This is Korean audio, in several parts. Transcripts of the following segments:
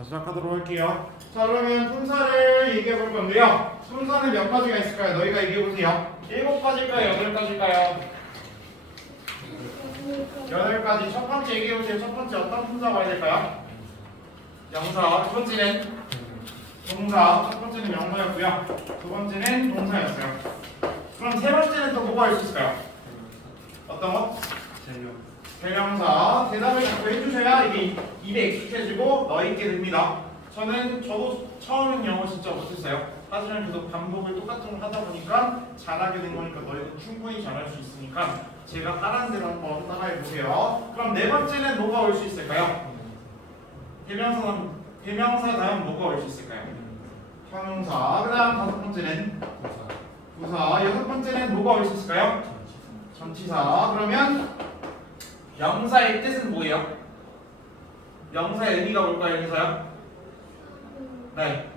자, 시작하도록 할게요. 자, 그러면 품사를 얘기해 볼 건데요. 품사는 몇 가지가 있을까요? 너희가 얘기해 보세요. 7가지일까요? 8가지일까요? 8가지. 첫 번째 얘기해 보세요. 첫 번째 어떤 품사가 와야 될까요? 명사. 두 번째는 동사. 첫 번째는 명사였고요. 두 번째는 동사였어요. 그럼 세 번째는 또 뭐가 올 수 있을까요? 어떤 것? 대명사. 대답을 자꾸 해주셔야 이게 입에 익숙해지고 너있게 됩니다. 저도 처음엔 영어 진짜 못했어요. 하지만 계속 반복을 똑같은 걸 하다 보니까 잘하게 된 거니까 너희도 충분히 잘할 수 있으니까 제가 하라는 대로 한번 따라해 보세요. 그럼 네 번째는 뭐가 올 수 있을까요? 대명사 다음 뭐가 올 수 있을까요? 형용사. 그 다음 다섯 번째는 부사. 여섯 번째는 뭐가 올 수 있을까요? 전치사. 그러면 명사의 뜻은 뭐예요? 명사의 의미가 뭘까요? 여기서요? 네.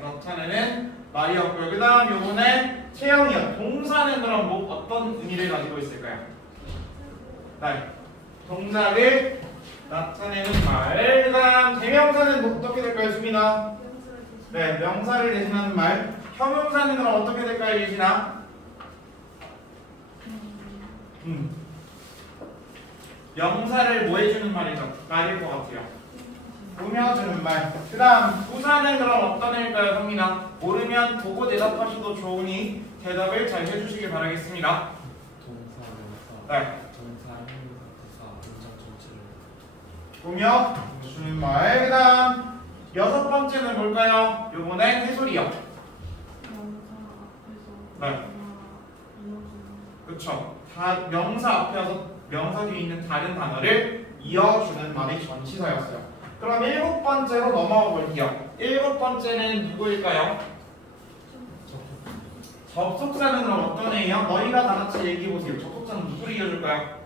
나타내는 말이었고요. 그 다음 요번에 체형이요. 동사는 그럼 어떤 의미를 가지고 있을까요? 네. 동작을 나타내는 말. 그 다음 대명사는 어떻게 될까요? 수민아? 네. 명사를 대신하는 말. 형용사는 그럼 어떻게 될까요? 예진아? 명사를 뭐 해주는 말일 것 같아요? 꾸며주는 말. 그 다음 부사는 그럼 어떤 애일까요? 성민아? 모르면 보고 대답하셔도 좋으니 대답을 잘 해주시길 바라겠습니다. 동사, 명사, 네. 동사, 형용사, 부사, 문장 전체를 꾸며주는 말. 그 다음 여섯 번째는 뭘까요? 요번에 해설이요. 네. 그쵸. 다 명사 앞에서 명사 뒤에 있는 다른 단어를 이어주는 말이 전치사였어요. 그럼 일곱 번째로 넘어가 볼게요. 일곱 번째는 누구일까요? 접속사는 그럼 어떤 애예요? 너희가 다 같이 얘기해 보세요. 접속사는 누구를 이어줄까요?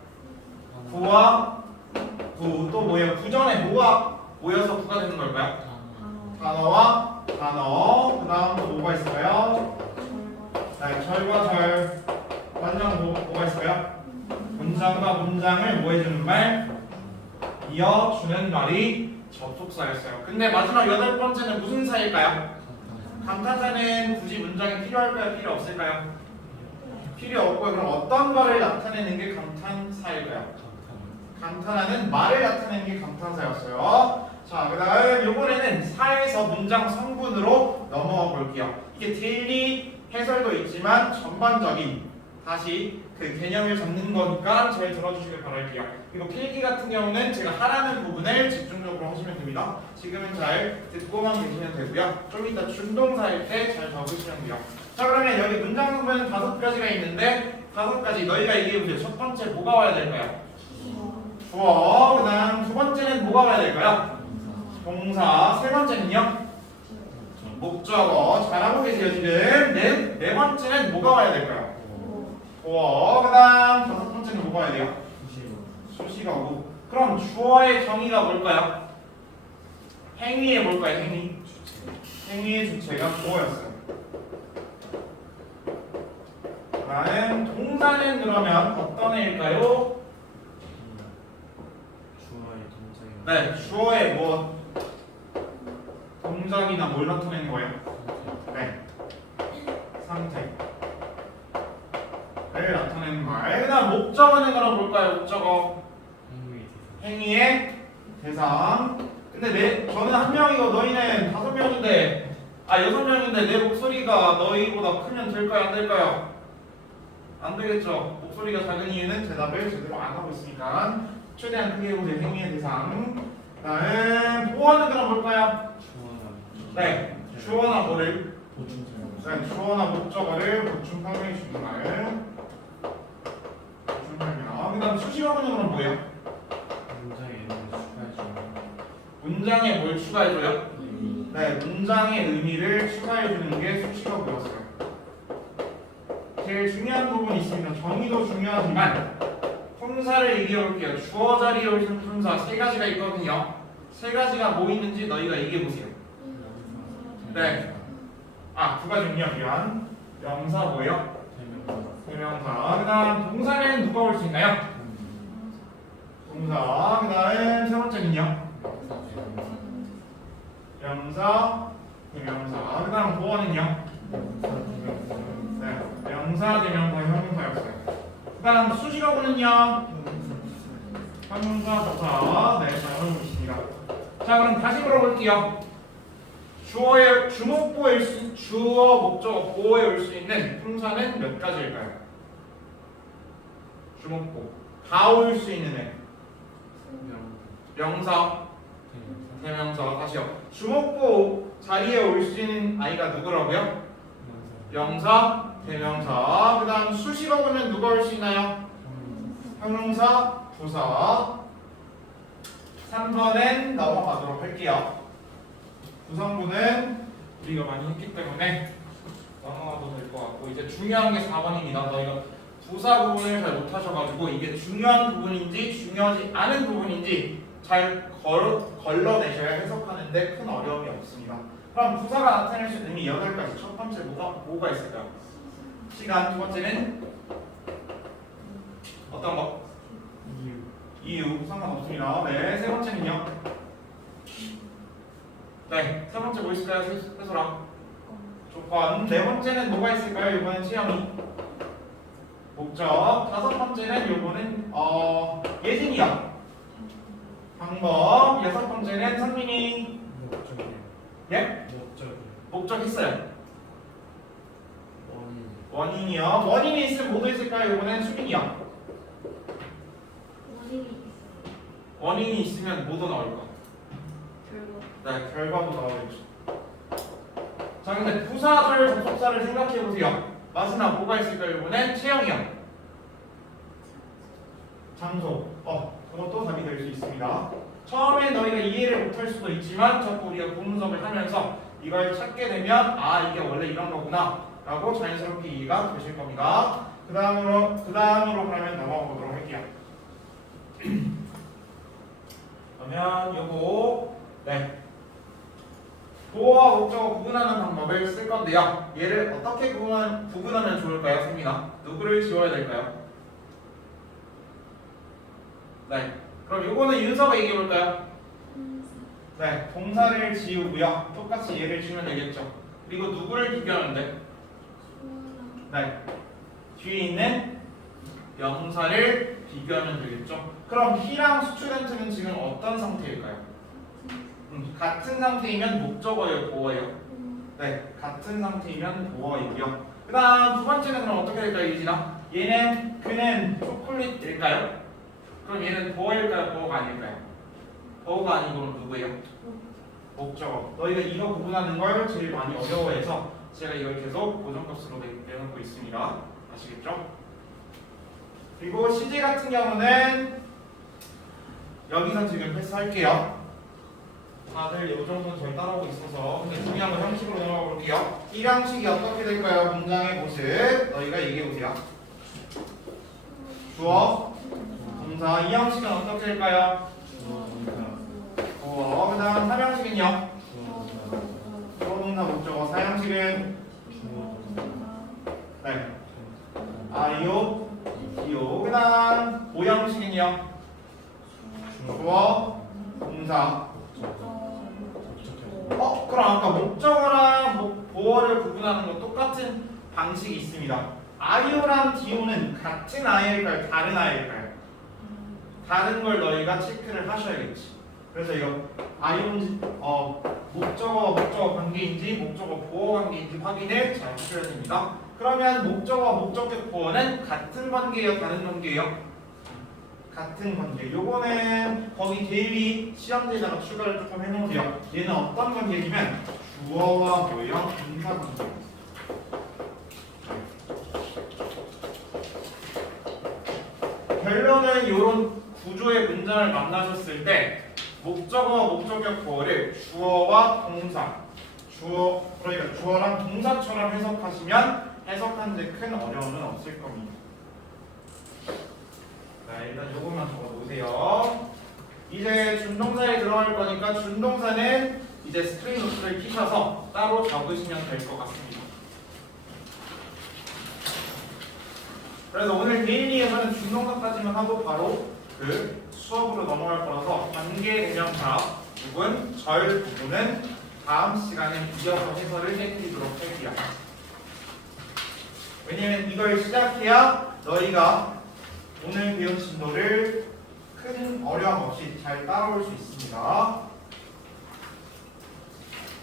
구와 구. 또 뭐예요? 구전에 뭐가 모여서 구가 되는 걸까요? 단어와 단어. 그 다음 또 뭐가 있을까요? 네, 절과 절. 완전 뭐가 있을까요? 문장과 문장을 뭐 해주는 말? 이어주는 말이 접속사였어요. 근데 마지막 여덟 번째는 무슨 사일까요? 감탄사는 굳이 문장에 필요할까요? 필요 없을까요? 필요 없고요. 그럼 어떤 거를 나타내는 게 감탄사일까요? 감탄하는 말을 나타내는 게 감탄사였어요. 자, 그 다음 이번에는 사에서 문장 성분으로 넘어가 볼게요. 이게 데일리 해설도 있지만 전반적인 다시 그 개념을 잡는 거니까 잘 들어주시길 바랄게요. 그리고 필기 같은 경우는 제가 하라는 부분을 집중적으로 하시면 됩니다. 지금은 잘 듣고만 계시면 되고요. 좀 이따 준동사일 때 잘 적으시면 돼요. 자, 그러면 여기 문장 성분은 5가지가 있는데 5가지 너희가 얘기해보세요. 첫 번째 뭐가 와야 될까요? 주어. 그 다음 두 번째는 뭐가 와야 될까요? 동사. 세 번째는요? 목적어. 잘하고 계세요 지금. 네 번째는 뭐가 와야 될까요? 주어. 그 다음 다섯 번째는 뭐가 와야 돼요? 수식어고. 그럼 주어의 정의가 뭘까요? 행위의 뭘까요? 행위의 주체가 주어였어요. 그다음 동사는 그러면 어떤 애일까요? 주어의 동작이 네, 주어의 뭐 동작이나 뭘 나타내는 거예요? 네, 상태를 나타내는 말. 그다음 목적어는 그럼 뭘까요? 목적어 행위의 대상. 근데 저는 한 명이고 너희는 5명인데 6명인데 내 목소리가 너희보다 크면 될까요? 안 될까요? 안 되겠죠. 목소리가 작은 이유는 대답을 제대로 안 하고 있으니까 최대한 크게 해보세요. 행위의 대상. 다음 보어는 그럼 뭘까요? 네, 주어나 뭐를? 네, 주어나 목적어를 보충 설명해 주는 말. 보충 설명. 그 다음 수식어는 그럼 뭐예요? 문장에 뭘 추가해줘요? 네, 문장의 의미를 추가해주는 게 수식어였어요. 제일 중요한 부분이 있습니다. 정의도 중요하지만 품사를 얘기해볼게요. 주어 자리에 오신 품사 3가지가 있거든요. 3가지가 뭐 있는지 너희가 얘기해보세요. 네. 9가지군요. 미안. 명사 뭐예요? 대명사. 그 다음 동사는 누가 올 수 있나요? 동사. 그 다음 세 번째는요? 명사, 대명사. 그 다음 보어는요? 네, 명사, 대명사, 형용사였어요. 그 다음 수식어구는요? 형용사, 조사. 네, 잘 알고 있습니다. 자, 그럼 다시 물어볼게요. 주목보일 수, 주어, 목적어, 보어에 올 수 있는 품사는 몇 가지일까요? 주목보. 다 올 수 있는 애. 명사, 대명사. 다시요. 주목보 자리에 올 수 있는 아이가 누구라고요? 명사, 대명사. 그 다음 수식어구는 누가 올 수 있나요? 형용사, 부사. 3번엔 넘어가도록 할게요. 부성구는 우리가 많이 했기 때문에 넘어가도 될 것 같고, 이제 중요한 게 4번입니다. 너희가 부사 부분을 잘 못하셔가지고 이게 중요한 부분인지 중요하지 않은 부분인지 잘 걸러내셔야 해석하는데 큰 어려움이 없습니다. 그럼 부사가 나타낼 수 있는 의미 8가지. 첫 번째 뭐가 있을까요? 시간. 두 번째는 어떤 거? 이유. 상관없습니다. 네. 세 번째는요? 네. 세 번째 뭐 있을까요? 세소라. 조건. 네 번째는 뭐가 있을까요? 이번엔 채영이. 목적. 다섯 번째는 요거는 예진이요. 방법. 여섯 번째는 선민이. 예? 목적 했어요. 원인이요. 원인이 있으면 뭐도 있을까요? 이번엔 수빈이요. 원인이 있으면 뭐도 나올까? 네, 결과도 나오겠죠. 자, 근데 부사절 접속사를 생각해 보세요. 마지막 뭐가 있을까요? 이번엔 채영이요. 장소. 그것도 답이 될 수 있습니다. 처음에 너희가 이해를 못할 수도 있지만 자꾸 우리가 구문석을 하면서 이걸 찾게 되면 아, 이게 원래 이런 거구나 라고 자연스럽게 이해가 되실 겁니다. 그 다음으로 그러면 넘어가 보도록 할게요. 그러면 요거 네, 보어와 목적어 구분하는 방법을 쓸 건데요. 얘를 어떻게 구분하면 좋을까요, 세민아? 누구를 지워야 될까요? 네, 그럼 요거는 윤서가 얘기해 볼까요? 네, 동사를 지우고요. 똑같이 얘를 지우면 되겠죠. 그리고 누구를 비교하는데? 네, 뒤에 있는 명사를 비교하면 되겠죠. 그럼 he랑 스튜던트는 지금 어떤 상태일까요? 같은 상태이면 목적어예요, 보어예요? 네, 같은 상태이면 보어이고요. 그 다음 두 번째는 그럼 어떻게 될까요, 이진아? 그는 초콜릿일까요? 그럼 얘는 보어일까요, 보어가 아닐까요? 보어가 아니고 누구예요? 목적어. 너희가 이거 구분하는 걸 제일 많이 어려워해서 제가 이걸 계속 고정값으로 내놓고 있습니다. 아시겠죠? 그리고 시제 같은 경우는 여기서 지금 패스할게요. 다들 이 정도는 잘 따라오고 있어서. 근데 중요한 건 형식으로 넘어가 볼게요. 이 형식이 어떻게 될까요? 문장의 모습 너희가 얘기해 보세요. 주어, 동사. 이 형식은 어떻게 될까요? 주어. 그 다음 3형식은요? 주어, 동사, 목적어. 4형식은 네, 아이오, 이오. 그 다음 5형식은요? 주어, 동사. 그럼 아까 목적어랑 보어를 구분하는 건 똑같은 방식이 있습니다. 아이오랑 디오는 같은 아이일까요? 다른 아이일까요? 다른 걸 너희가 체크를 하셔야겠지. 그래서 이거 아이오인지 목적어 관계인지 목적어 보어 관계인지 확인을 잘 하셔야 됩니다. 그러면 목적어 목적격 보어는 같은 관계예요, 다른 관계예요? 같은 관계. 요거는 거기 대비 시험지에다가 추가를 조금 해놓으세요. 얘는 어떤 관계이면 주어와 모형 분사 관계. 결론은 이런 구조의 문장을 만나셨을 때 목적어 목적격 보어를 주어와 동사, 그러니까 주어랑 동사처럼 해석하시면 해석하는데 큰 어려움은 없을 겁니다. 자, 일단 요것만 적어 놓으세요. 이제 준동사에 들어갈 거니까 준동사는 이제 스크린 노트를 키셔서 따로 적으시면 될 것 같습니다. 그래서 오늘 데일리에서는 준동사까지만 하고 바로 그 수업으로 넘어갈 거라서 관계 대명사 부분, 절 부분은 다음 시간에 이어서 해설을 해드리도록 할게요. 왜냐면 이걸 시작해야 너희가 오늘 배운 진도를 큰 어려움 없이 잘 따라올 수 있습니다.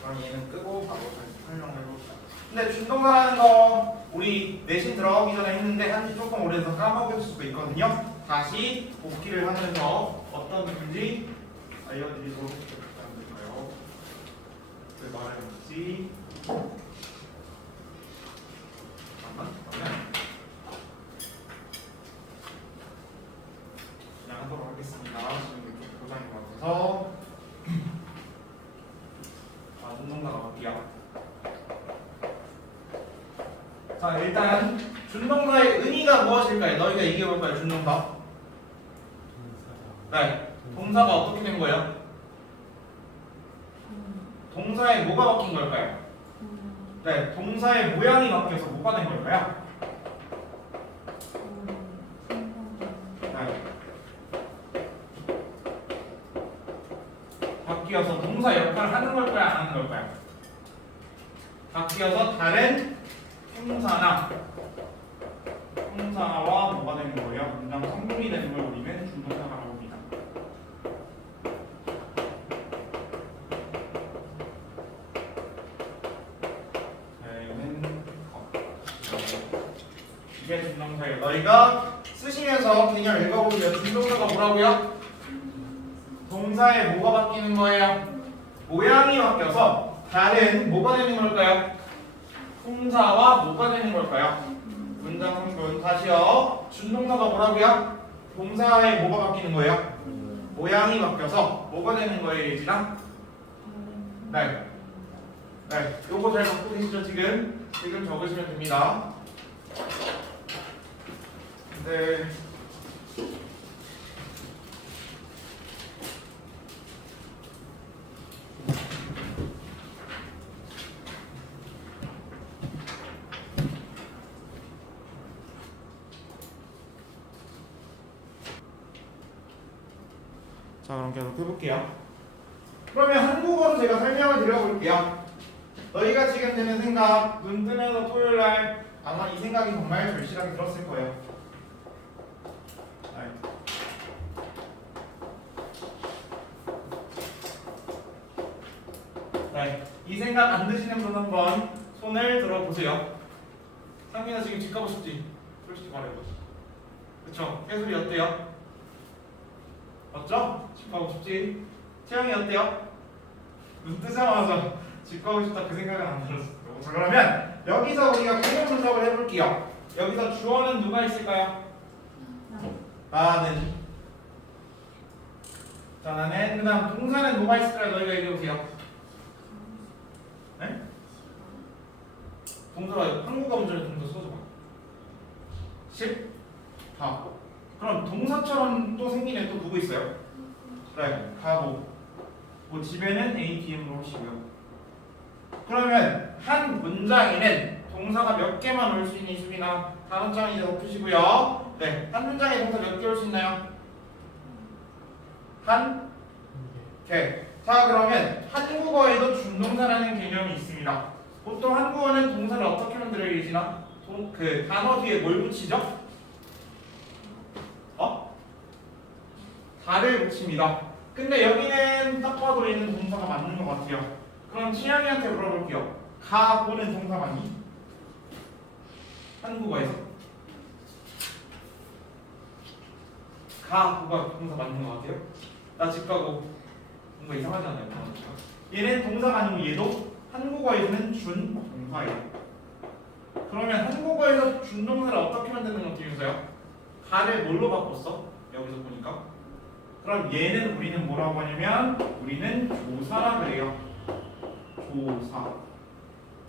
그럼 얘는 끄고 바로 다시 설명을 해볼게요. 근데 준동사라는 거 우리 내신 들어가기 전에 했는데 한지 조금 오래돼서 까먹을 수도 있거든요. 다시 복기를 하면서 어떤 느낌인지 알려드리도록 할까요? 왜 말해볼지 잠깐만 그냥 하도록 하겠습니다. 지금 이렇게 고장인 것 같아서 준동사 가볼게요. 자, 일단 준동사의 의미가 무엇일까요? 너희가 얘기해볼까요? 준동사? 네, 동사가 어떻게 된 거예요? 동사의 뭐가 바뀐 걸까요? 네, 동사의 모양이 바뀌어서 뭐가 된 걸까요? 네. 바뀌어서 동사 역할을 하는 걸까요? 안 하는 걸까요? 바뀌어서 다른 형사나 형사와 뭐가 되는 거예요? 문장 성분이 되는 걸 우리는 준동사라고 합니다. 이게 준동사예요. 너희가 쓰시면서 그냥 읽어보세요. 준동사가 뭐라고요? 동사의 뭐가 바뀌는 거예요? 모양이 바뀌어서 다른 뭐가 되는 걸까요? 동사와 뭐가 되는 걸까요? 문장 성분. 다시요. 준동사가 뭐라고요? 동사의 뭐가 바뀌는 거예요? 모양이 바뀌어서 뭐가 되는 거예요, 예진아? 네. 네. 요거 잘 갖고 계시죠, 지금? 지금 적으시면 됩니다. 네. 자, 그럼 계속 해볼게요. 그러면 한국어로 제가 설명을 드려볼게요. 너희가 지금 드는 생각, 눈 뜨면서 토요일날 아마 이 생각이 정말 절실하게 들었을 거예요. 네. 이 생각 안 드시는 분 한번 손을 들어보세요. 상민아 지금 집 가고 싶지? 솔직히 말해봐. 그쵸? 해솔이 어때요? 맞죠? 집 가고 싶지? 채영이 어때요? 눈 뜨자마자 집 가고 싶다 그 생각은 안 들었어. 자, 그러면 여기서 우리가 구분 분석을 해볼게요. 여기서 주어는 누가 있을까요? 나는. 자, 나는. 그 다음 동사는 뭐가 있을까요? 너희가 얘기해보세요. 네? 동사가 한국어 문제를 동사 써줘봐. 10다. 그럼 동사처럼 또 생긴 애 또 누구 있어요? 네, 가보. 뭐 집에는 ATM으로 하시고요. 그러면 한 문장에는 동사가 몇 개만 올 수 있는 수비나 단어장이 푸시고요. 네, 한 문장에 동사 몇 개 올 수 있나요? 한 개. 자, 그러면 한국어에도 준동사라는 개념이 있습니다. 보통 한국어는 동사를 어떻게 만들어야 되지나? 그 단어 뒤에 뭘 붙이죠? 다를 붙입니다. 근데 여기는 딱 봐도 얘는 동사가 맞는 것 같아요. 그럼 치영이한테 물어볼게요. 가보는 동사 맞니? 한국어에서 가보가 동사 맞는 것 같아요? 나 집 가고 뭔가 이상하지 않아요? 얘는 동사가 아니고 얘도 한국어에서는 준동사예요. 그러면 한국어에서 준동사를 어떻게 만드는 것 기준서요? 가를 뭘로 바꿨어? 여기서 보니까 그럼 얘는 우리는 뭐라고 하냐면 우리는 조사라 그래요. 조사.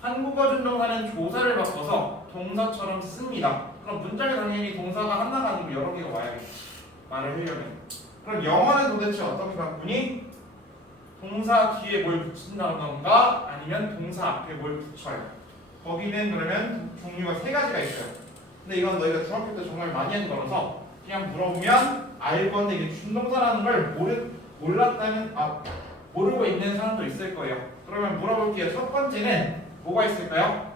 한국어 준동사는 조사를 바꿔서 동사처럼 씁니다. 그럼 문장에 당연히 동사가 하나가 아니고 여러 개가 와야겠지. 말을 하려면. 그럼 영어는 도대체 어떻게 바꾸니? 동사 뒤에 뭘 붙인다던가 아니면 동사 앞에 뭘 붙여요. 거기는 그러면 종류가 세 가지가 있어요. 근데 이건 너희가 중학교 때 정말 많이 한 거라서 그냥 물어보면 알 건데 이게 준동사라는 걸 모르고 있는 사람도 있을 거예요. 그러면 물어볼게요. 첫 번째는 뭐가 있을까요?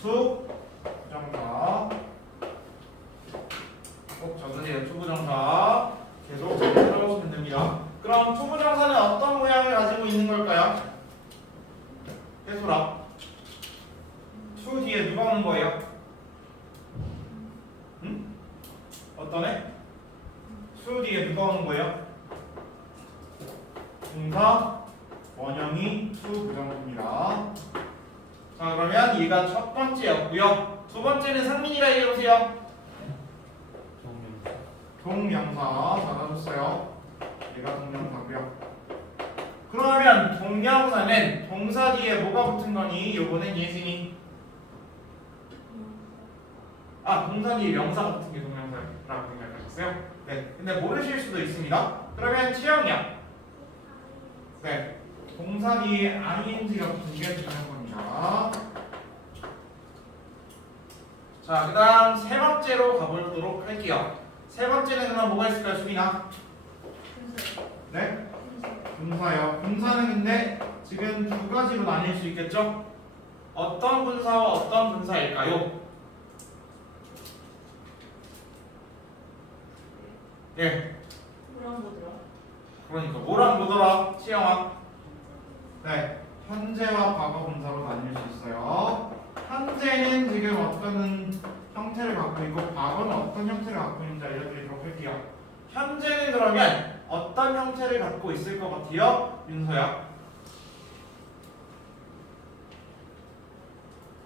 투부정사. 꼭 적으세요. 투부정사. 계속 들어보시면 됩니다. 그럼 투부정사는 어떤 모양을 가지고 있는 걸까요? 해소라. 투 뒤에 누가 오는 거예요? 응? 어떤 애? 투 뒤에 누가 오는 거예요? 동사 원형이 투부정사입니다. 자, 그러면 얘가 첫 번째였고요. 두 번째는 상민이가 얘기해보세요. 동명사. 동명사 잡아줬어요. 얘가 동명사고요. 그러면 동명사는 동사 뒤에 뭐가 붙은 거니? 요거는 예진이. 동사 뒤에 명사가 붙은 게 동명사라고 생각하셨어요? 네. 근데 모르실 수도 있습니다. 그러면 채영이야. 네. 동사 뒤에 ing가 붙은 게 동명사입니다. 자, 그 다음 세 번째로 가보도록 할게요. 세 번째는 그럼 뭐가 있을까요, 수빈아? 네? 분사요. 분사는 근데 지금 두 가지로 나뉠 수 있겠죠? 어떤 분사와 어떤 분사일까요? 네. 그러니까 뭐랑 뭐더라? 시영아. 네. 현재와 과거 분사로 나뉠 수 있어요. 현재는 지금 어떤 형태를 갖고 있고 과거는 어떤 형태를 갖고 있는지 알려드리도록 할게요. 현재는 그러면 어떤 형태를 갖고 있을 것 같아요? 윤서야.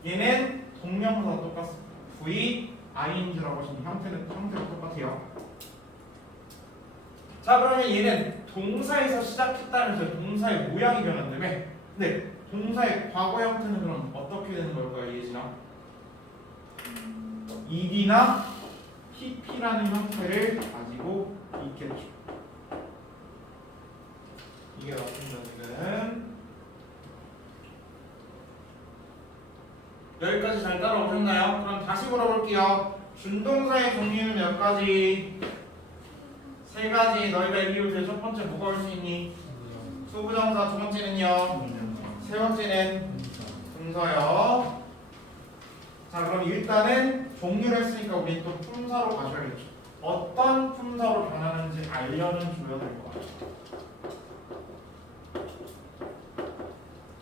얘는 동명사와 똑같습니다. V, ing라고 하시는 형태가 똑같아요. 자, 그러면 얘는 동사에서 시작했다면서 동사의 모양이 변한다며? 네, 동사의 과거 형태는 그럼 어떻게 되는 걸까요, 예진아? ed나 pp라는 형태를 가지고 있겠죠. 이게 맞습니다, 지금. 여기까지 잘 따라오셨나요? 그럼 다시 물어볼게요. 준동사의 종류는 몇 가지? 세 가지. 너희가 얘기해볼 때 첫 번째 뭐가 올 수 있니? 수부정사. 두 번째는요? 세 번째는 분사요. 자, 그럼 일단은 종류를 했으니까 우리 또 품사로 가셔야겠죠. 어떤 품사로 변하는지 알려는 줘야 될 것 같아요.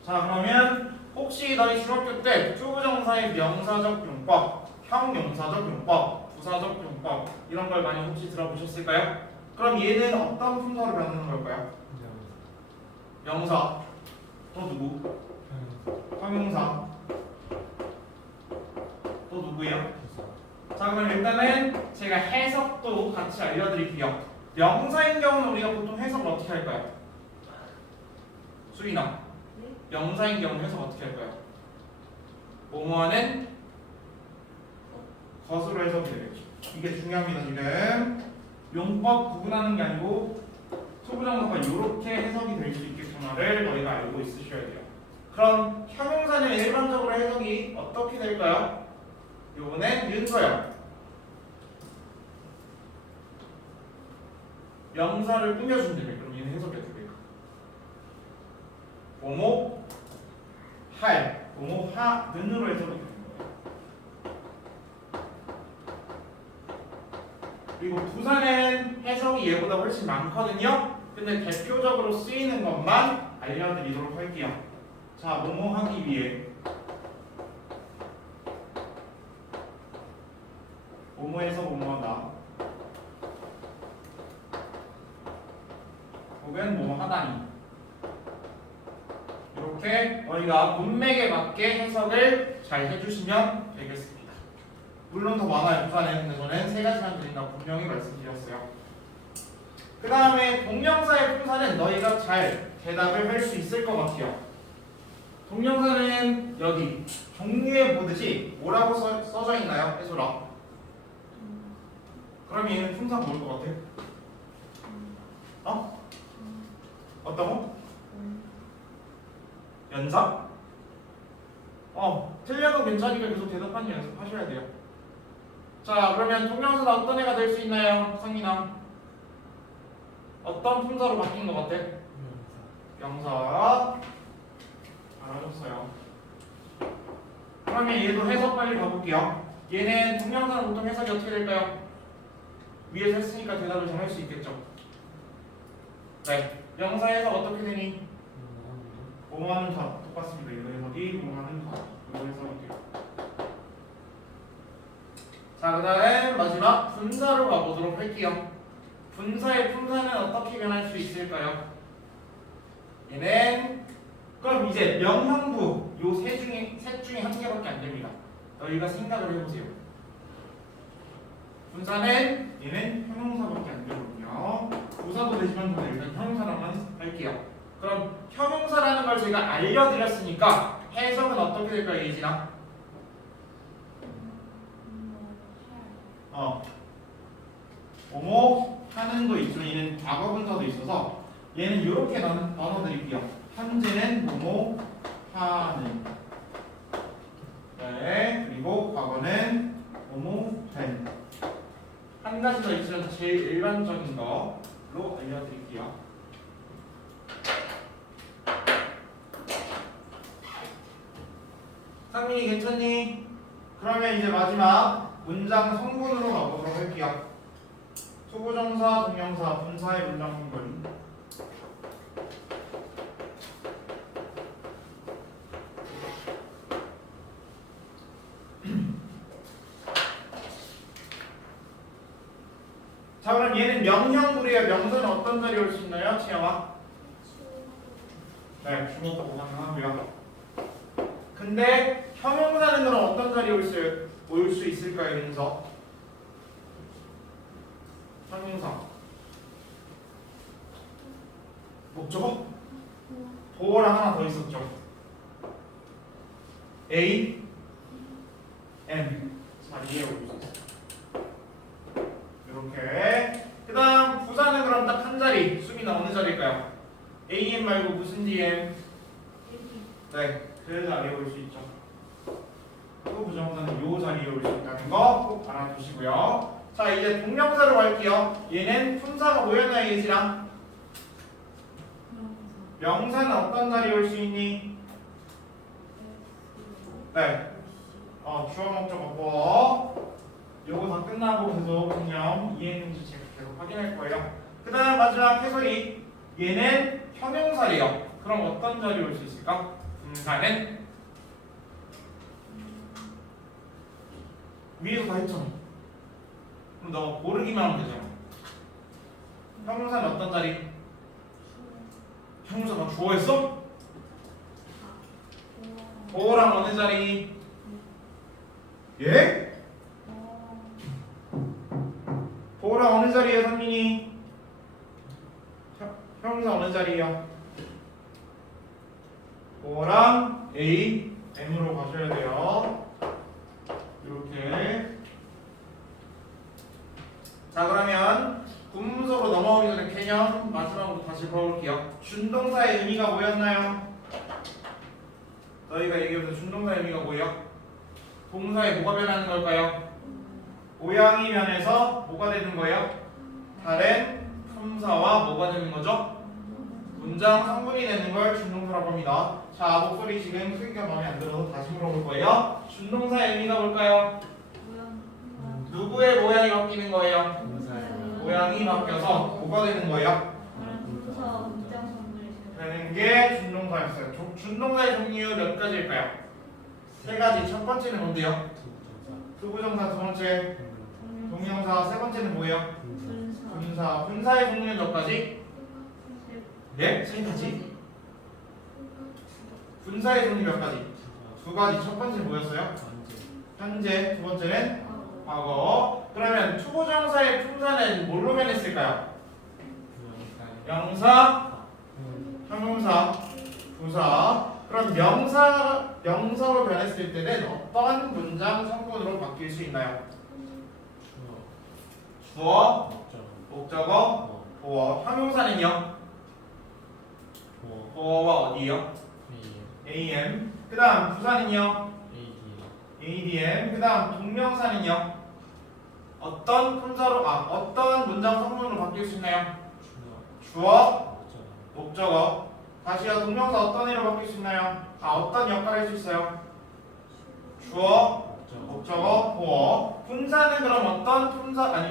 자, 그러면 혹시 너희 중학교 때 투부정사의 명사적 용법, 형용사적 용법, 부사적 용법 이런 걸 많이 혹시 들어보셨을까요? 그럼 얘는 어떤 품사로 변하는 걸까요? 명사. 또 누구? 형용사. 또 누구예요? 자, 그럼 일단은 제가 해석도 같이 알려드릴게요. 명사인 경우는 우리가 보통 해석을 어떻게 할까요? 수인아. 명사인 경우 해석 어떻게 할까요? 뭐뭐하는 것으로 해석이 되겠죠. 이게 중요합니다. 지금 용법 구분하는 게 아니고 투부정사가 이렇게 해석이 될 수 있겠구나를 너희가 알고 있으셔야 돼요. 그럼 형용사는 일반적으로 해석이 어떻게 될까요? 요번엔 윤서요. 명사를 꾸며준다며. 그럼 얘는 해석이 어떻게 될까? 뭐뭐 할, 뭐뭐 하는으로 해석이 되는 거예요. 그리고 부사는 해석이 얘보다 훨씬 많거든요. 근데 대표적으로 쓰이는 것만 알려드리도록 할게요. 자, 뭐뭐 하기 위해, 뭐뭐해서 뭐뭐하다, 혹은 뭐뭐 하다니. 이렇게 너희가 문맥에 맞게 해석을 잘 해주시면 되겠습니다. 물론 더 많아요. 부사는. 근데 저는 세 가지만 드린다고 분명히 말씀드렸어요. 그 다음에 동명사의 품사는 너희가 잘 대답을 할 수 있을 것 같아요. 동명사는 여기 종류에 보듯이 뭐라고 써져 있나요? 해소라. 그럼 얘는 품사 뭘 것 같아? 어? 어떤 연사? 틀려도 괜찮으니까 계속 대답하는 연습 하셔야 돼요. 자, 그러면 동명사는 어떤 애가 될 수 있나요? 성민아. 어떤 품사로 바뀐 것 같아? 명사. 잘하셨어요. 그러면 얘도 해석 빨리 봐볼게요. 얘는 동명사는 보통 해석이 어떻게 될까요? 위에서 했으니까 대답을 잘 할 수 있겠죠. 네, 명사 해석 어떻게 되니? 뭐뭐하는 사 똑같습니다. 이거 해석이 뭐뭐하는 사 이거 해석이요. 자, 그 다음 마지막 분사로 가보도록 할게요. 분사의 품사는 어떻게 변할 수 있을까요? 얘는 그럼 이제 명형부 요 셋 중에 한 개밖에 안 됩니다. 너희가 생각을 해보세요. 분사는 얘는 형용사밖에 안 되거든요. 부사도 되지만 저는 일단 형용사로만 할게요. 그럼 형용사라는 걸 제가 알려드렸으니까 해석은 어떻게 될까요, 예진아? 뭐뭐 하는도 있지만 얘는 과거 분사도 있어서 얘는 이렇게 나눠드릴게요. 현재는 뭐뭐 하는. 네, 그리고 과거는 뭐뭐 된. 한 가지 더 있으면 제일 일반적인 거로 알려드릴게요. 상민이 괜찮니? 그러면 이제 마지막 문장 성분으로 가보도록 할게요. 투부정사, 동명사, 분사의 문장 성분. 자, 그럼 얘는 명형물이에요. 명사는 어떤 자리에 올 수 있나요, 치영아? 네, 주목하고 가능하고요. 근데 형용사는 그럼 어떤 자리에 올 수 있을까요, 윤서? 형용사. 목적어? 보어랑 하나 더 있었죠. A, M 자리에 올 수 있어요. 이렇게. 그 다음 부사는 그럼 딱 한 자리. 수빈아 어느 자리일까요? AM 말고 무슨 DM? 네, 그 자리에 올 수 있죠. 또 부정사는 요 자리에 올 수 있다는 거 꼭 알아두시고요. 자, 이제 동명사로 갈게요. 얘는 품사가 뭐였나요, 예지랑? 명사는 어떤 자리에 올 수 있니? 네. 주어 목적어 보어. 요거 다 끝나고 계속 그냥 이해했는지 제가 계속 확인할 거예요. 그 다음 마지막 해설이 얘는 형용사래요. 그럼 어떤 자리에 올 수 있을까? 분사는 위에서 다 했잖아. 그럼 너 모르기만 하면 되잖아. 형용사는 어떤 자리? 형용사가 주어였어? 보어랑 어느 자리? 예? 보어랑 어느 자리에요, 선민이? 형용사 어느 자리에요? 보어랑 A, M으로 가셔야 돼요. 이렇게. 자, 그러면 분문서로 넘어오기 전에 개념 마지막으로 다시 볼게요. 준동사의 의미가 뭐였나요? 너희가 얘기해보세요. 준동사의 의미가 뭐예요? 동사에 뭐가 변하는 걸까요? 모양이 변해서 뭐가 되는 거예요? 다른 품사와 뭐가 되는 거죠? 문장 성분이 되는 걸 준동사라고 합니다. 자, 목소리 지금 크기가 마음에 안 들어서 다시 물어볼 거예요. 준동사의 의미가 뭘까요? 누구의 모양이 바뀌는 거예요? 모양이 바뀌어서 뭐가 되는 거예요? 되는 게 준동사였어요. 준동사의 종류 몇 가지일까요? 세 가지. 첫 번째는 뭔데요? 투부정사. 두 번째 동명사. 세 번째는 뭐예요? 분사. 분사의 종류는 몇 가지? 네? 세 가지. 분사의 종류 몇 가지? 두 가지. 첫 번째 뭐였어요? 현재. 두 번째는 과거. 그러면 투부정사의 품사는 뭘로 변했을까요? 명사, 형용사, 부사. 그럼 명사로 변했을 때는 어떤 문장 성분으로 바뀔 수 있나요? 주어, 목적어, 보어. 형용사는요? 보어와 어디요? AM. 그 다음 부사는요? ADM. 그 다음 동명사는요? 어떤 문장 성분으로 바뀔 수 있나요? 주어, 목적어. 목적어. 다시요. 동명사 어떤 애로 바뀔 수 있나요? 어떤 역할을 할 수 있어요? 주어, 목적어. 목적어, 보어. 분사는 그럼 어떤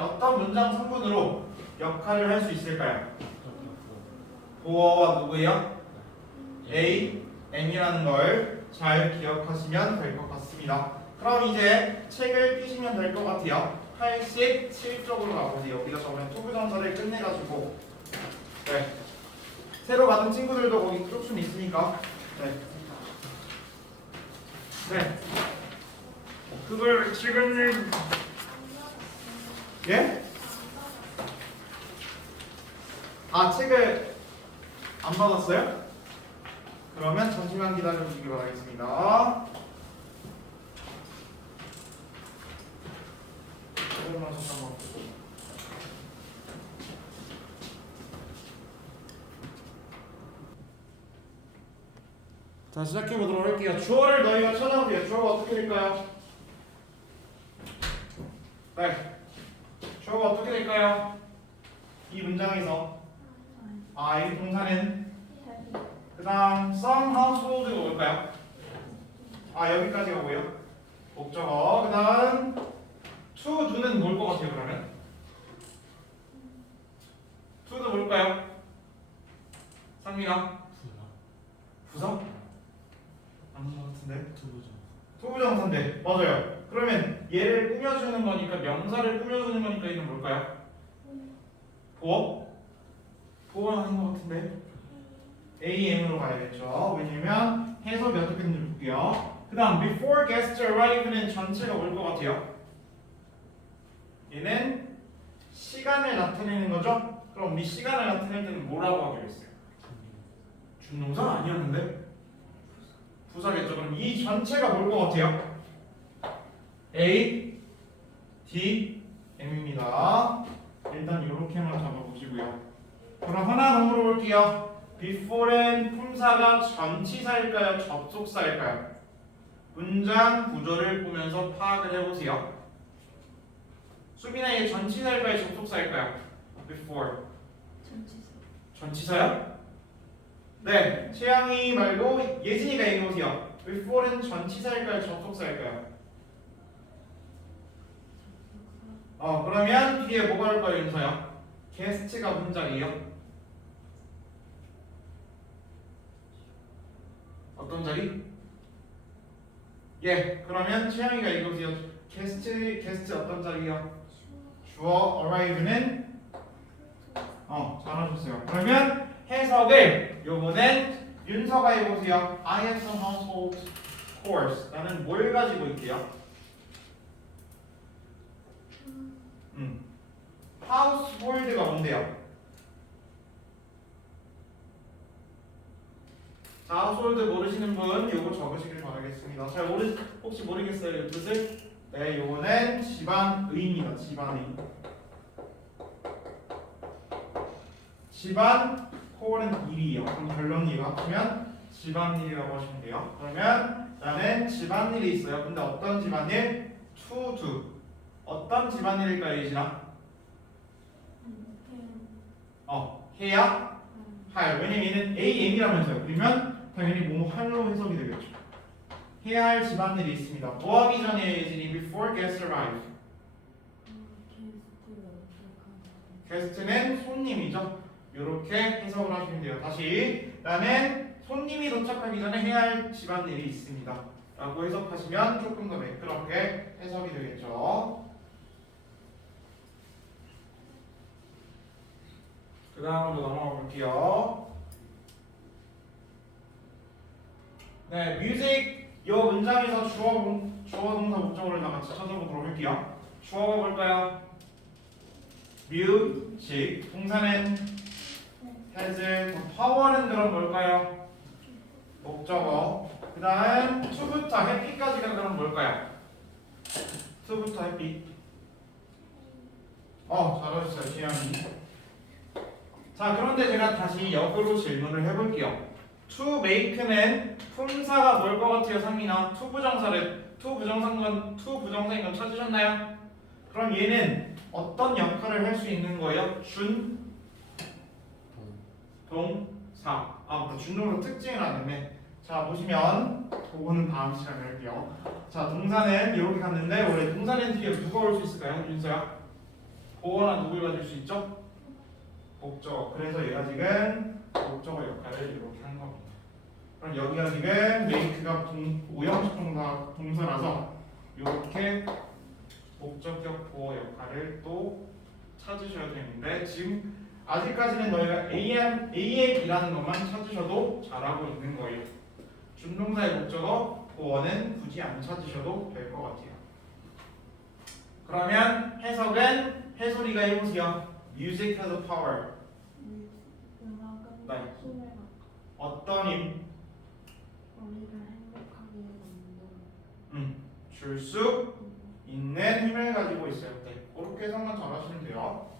어떤 문장 성분으로 역할을 할 수 있을까요? 보어와 누구예요? A, M이라는 걸 잘 기억하시면 될 것 같습니다. 그럼 이제 책을 펴시면 될 것 같아요. 87쪽으로 가보세요. 우리가 저번에 투부정사를 끝내가지고 네. 새로 받은 친구들도 거기 조금 있으니까 네. 네. 그걸 지금 예? 책을 안 받았어요? 그러면 잠시만 기다려 주시기 바라겠습니다. 잠깐만. 자, 시작해 보도록 할게요. 주어를 너희가 찾아보세요. 주어가 어떻게 될까요? 네. 주어가 어떻게 될까요? 이 문장에서 이 동사는 그다음 some household가 뭘까요? 여기까지가 뭐예요? 목적어. 그다음 to do는 뭘 것 같아요? 그러면 to도 뭘까요? 상미가 부사? 아닌 것 같은데. 투부정사인데 맞아요. 그러면 얘를 꾸며주는 거니까 명사를 꾸며주는 거니까 이건 뭘까요? 보어? 보어는 아닌 것 같은데. AM으로 가야겠죠. 왜냐면 해석이 어떻게 되는지 볼게요. 그 다음 before guests arrive는 전체가 뭘 것 같아요? 얘는 시간을 나타내는 거죠? 그럼 우리 시간을 나타낼 때는 뭐라고 하기로 했어요? 준동사 아니었는데? 부사겠죠. 그럼 이 전체가 뭘 것 같아요? A, D, M입니다. 일단 이렇게만 잡아보시고요. 그럼 하나 더 물어볼게요. before는 품사가 전치사일까요? 접속사일까요? 문장 구조를 보면서 파악을 해보세요. 수빈아, 이게 전치사일까요? 접속사일까요? before 전치사요? 네, 채영이 말고 예진이가 얘기해보세요. before는 전치사일까요? 접속사일까요? 그러면 뒤에 뭐가 올까요, 윤서야? 게스트가 문장이에요. 어떤 자리? 예, 그러면 채영이가 읽어보세요. 게스트 어떤 자리요? 주어 arrive는 잘하셨어요. 그러면 해석을 요번엔 윤서가 해보세요. I have some household chores. 나는 뭘 가지고 있게요? household가 뭔데요? 자, household 모르시는 분 요거 적으시길 바라겠습니다. 혹시 모르겠어요, 이 뜻을? 네, 요거는 집안의입니다. 집안 콜은 일이에요. 그럼 결론이가 합치면 집안일이라고 하시면 돼요. 그러면 나는 집안일이 있어요. 근데 어떤 집안일? to do. 어떤 집안일일까요, 예진아? 해야 할. 왜냐면 얘는 AM이라면서요. 그러면 당연히 뭐뭐 할로 해석이 되겠죠. 해야 할 집안일이 있습니다. 뭐 하기 전에 예진이 before guests arrive. 게스트는 손님이죠. 이렇게 해석을 하시면 돼요. 다시 나는 손님이 도착하기 전에 해야 할 집안일이 있습니다. 라고 해석하시면 조금 더 매끄럽게 해석이 되겠죠. 그 다음으로 넘어가 볼게요. 네, 뮤직 이 문장에서 주어 동사 목적어를 다 같이 찾아보도록 할게요. 주어가 뭘까요? 뮤직. 동사는 has. 파워는 그럼 뭘까요? 목적어. 그 다음 to부터 happy까지가 그럼 뭘까요? to부터 happy. 잘하셨어요, 지향이. 자, 그런데 제가 다시 역으로 질문을 해볼게요. to make는 품사가 뭘 것 같아요, 상민아? to 부정사인 건 찾으셨나요? 그럼 얘는 어떤 역할을 할 수 있는 거예요? 동사. 준동사 특징을 안 했네. 자, 보시면 그거는 다음 시간에 할게요. 자, 동사는 이렇게 갔는데 원래 동사는 뒤에 누가 올 수 있을까요? 윤서야? 보어나 누굴 가질 수 있죠? 목적어. 그래서 얘가 지금 목적어 역할을 이렇게 한 겁니다. 그럼 여기가 지금 make가 오형식 동사라서 이렇게 목적격 보어 역할을 또 찾으셔야 되는데 지금 아직까지는 너희가 am이라는 것만 찾으셔도 잘하고 있는 거예요. 준동사의 목적어 보어는 굳이 안 찾으셔도 될 것 같아요. 그러면 해석은 해소리가 해보세요. Music has a power. 음악은 네. 힘을 갖고 어떤 힘? 우리를 행복하게 만드는 줄 수 있는 힘을 가지고 있어요. 네, 그렇게 해석만 잘 하시면 돼요.